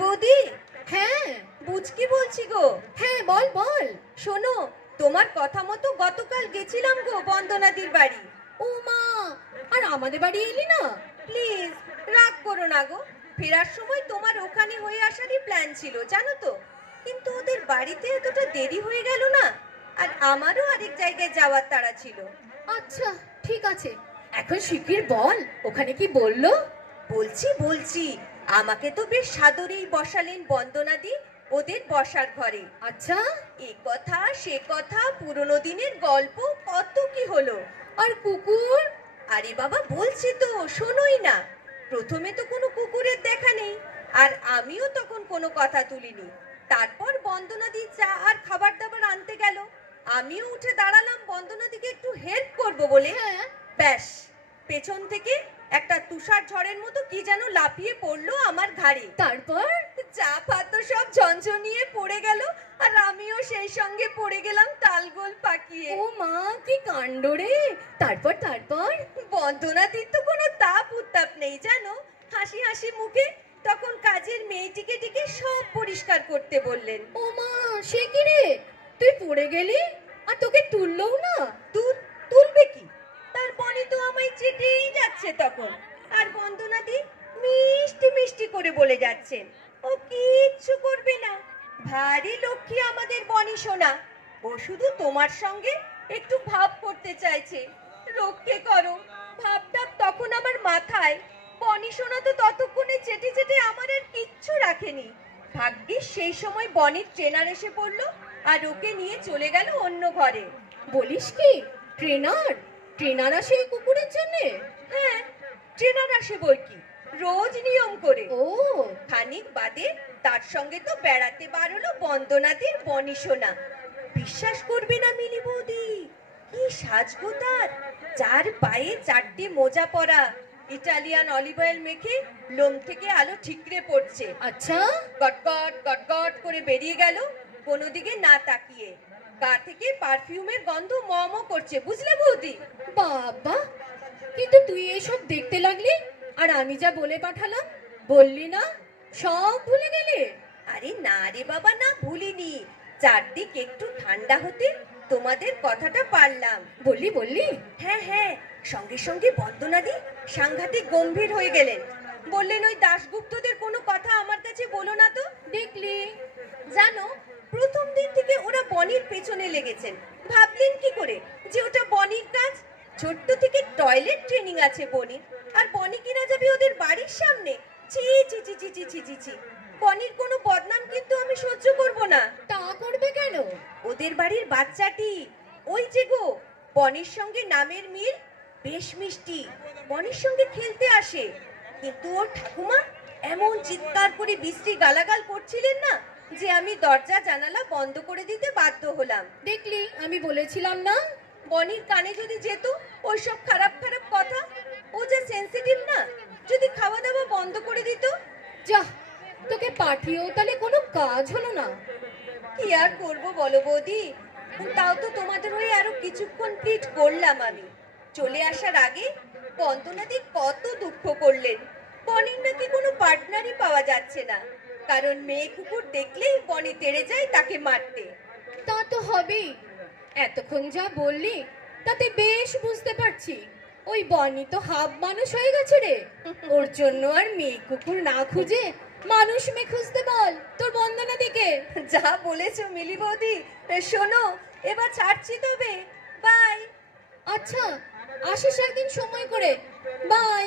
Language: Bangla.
বৌদি, হ্যাঁ বুঝকি বলছি গো। হ্যাঁ বল বল। শোনো, তোমার কথা মতো গতকাল গেছিলাম গো বন্দনাদির বাড়ি। ও মা, আর আমাদের বাড়ি এলি না? প্লিজ রাগ করো না গো। ফেরার সময় তোমার ওখানে হয়ে আসারই প্ল্যান ছিল জানো তো, কিন্তু ওদের বাড়িতে এতটা দেরি হয়ে গেল না, আর আমারও আরেক জায়গায় যাওয়ার তাড়া ছিল। আচ্ছা ঠিক আছে, এখন শিগগির বল ওখানে কি বললো? বলছি, আমাকে তো বেশ সাদরেই বসালেন বন্দনাদি ওদের বসার ঘরে। আচ্ছা, এ কথা সে কথা, পুরনো দিনের গল্প কত কি হলো। আর কুকুর? আরে বাবা বলছি তো, শোনোই না। প্রথমে তো কোনো কুকুরের দেখা নেই, আর আমিও তখন কোনো কথা তুলিনি। তারপর বন্দনাদি চা আর খাবার দাবার আনতে গেল, আমিও উঠে দাঁড়ালাম বন্দনাদিকে একটু হেল্প করব বলে। হ্যাঁ। ব্যাস, পেছন থেকে একটা তুষার ঝড়ের মতো কি যেন লাফিয়ে পড়লো আমার ঘাড়ে। তারপর? চা পাতা সব ঝনঝনিয়ে পড়ে গেল, আর আমিও সেই সঙ্গে পড়ে গেলাম তালগোল পাকিয়ে। ও মা, কি কাণ্ড রে! তারপর তারপর? বন্দনাদির তো কোনো তাপ উত্তাপ নেই জানো, হাসি হাসি মুখে তখন কাজের মেয়েটিকে ডেকে সব পরিষ্কার করতে বললেন। ও মা, সে কি রে, তুই পড়ে গেলি আর তোকে তুললোও না? তুলবে কি, তার বনি তো আমায় চেটেই যাচ্ছে তখন, আর বন্দনাদি মিষ্টি মিষ্টি করে বলে যাচ্ছেন ও কিচ্ছু করবে না, ভারী লক্ষ্মী আমাদের বনি সোনা, ও শুধু তোমার সঙ্গে একটু ভাব করতে চাইছে, রক্ষে করো। ভাবটা তখন আমার মাথায়, বনি সোনা তো ততক্ষণে চেটে চেটে আমার আর কিচ্ছু রাখেনি। ভাগ্যিস সেই সময় বনির ট্রেনার এসে পড়লো, আর ওকে নিয়ে চলে গেল অন্য ঘরে। বলিস কি, ট্রেনার? ট্রেনার আসে এই কুকুরের জন্যে? হ্যাঁ, ট্রেনার আসে বই কি, রোজ নিয়ম করে। ও, খানিক বাদে তার সঙ্গে তো বেড়াতে বার হলো বন্দনাদির বনি সোনা। বিশ্বাস করবে না মিলি বৌদি, কি সাজগো তার! চার পায়ে চারটে মোজা পরা, ইটালিয়ান অলিভ অয়েল মেখে লোম থেকে আলো ঠিকরে পড়ছে। আচ্ছা। গটগট গটগট করে বেরিয়ে গেল, কোনো দিকে না তাকিয়ে। গা থেকে পারফিউমের গন্ধ ম করছে, বুঝলে বৌদি? বাবা, কিন্তু তুই এসব দেখতে লাগলি, আর আমি যা বলে পাঠালাম, বললি না, সব ভুলে গেলি? আরে না রে বাবা না, ভুলিনি। চারদিক একটু ঠান্ডা হতে তোমাদের কথাটা পারলাম। বললি? হ্যাঁ, সঙ্গে সঙ্গে বন্দনাদি সাংঘাতিক গম্ভীর হয়ে গেলেন। বললেন ওই দাশগুপ্তদের কোনো কথা আমার কাছে বলো না তো। দেখলি? জানো, প্রথম দিন থেকে ওরা বনির পেছনে লেগেছেন। ভাবলেন কি করে যে ওটা বনির কাজ? ছোট্ট থেকে টয়লেট ট্রেনিং আছে বনির, আর বনি কিনা যাবে ওদের বাড়ির সামনে? ছি ছি ছি ছি ছি ছি ছি ছি। বনির কোনো বদনাম কিন্তু আমি সহ্য করব না। তা করবে কেন? ওদের বাড়ির বাচ্চাটি, ওই যে গো, বনির সঙ্গে নামের মিল, বেশ মিষ্টি, বনির সঙ্গে খেলতে আসে। কিন্তু ওর ঠাকুমা এমন চিৎকার করে বিশ্রী গালাগাল করছিলেন না, যে আমি দরজা জানালা বন্ধ করে দিতে বাধ্য হলাম। দেখলি, আমি বলেছিলাম না? বনির কানে যদি যেত ওইসব খারাপ খারাপ কথা, ও যা সেন্সিটিভ না, যদি খাওয়া দাওয়া বন্ধ করে দিত। যা, তোকে পাঠিয়েও তাহলে কোনো কাজ হলো না। কি আর করবো বলো বৌদি, তাও তো তোমাদের হয়ে আরো কিছুক্ষণ প্লিট করলাম আমি। চলে আসার আগে বন্দনাদি কত দুঃখ করলেন, বনির নাকি কোনো পার্টনারই পাওয়া যাচ্ছে না, কারণ মেয়ে কুকুর দেখলেই বনি তেড়ে যায় তাকে মারতে। তা তো হবেই, এতক্ষণ যা বললি তাতে বেশ বুঝতে পারছি ওই বনি তো হাফ মানুষ হয়ে গেছে রে। ওর জন্য আর মেয়ে কুকুর না খুঁজে মানুষ মেয়ে খুঁজতে বল তোর বন্দনা দিকে। যা বলেছো মিলি বৌদি, শোনো এবার ছাড়ছি তবে, বাই। আচ্ছা, আসিস একদিন সময় করে, বাই।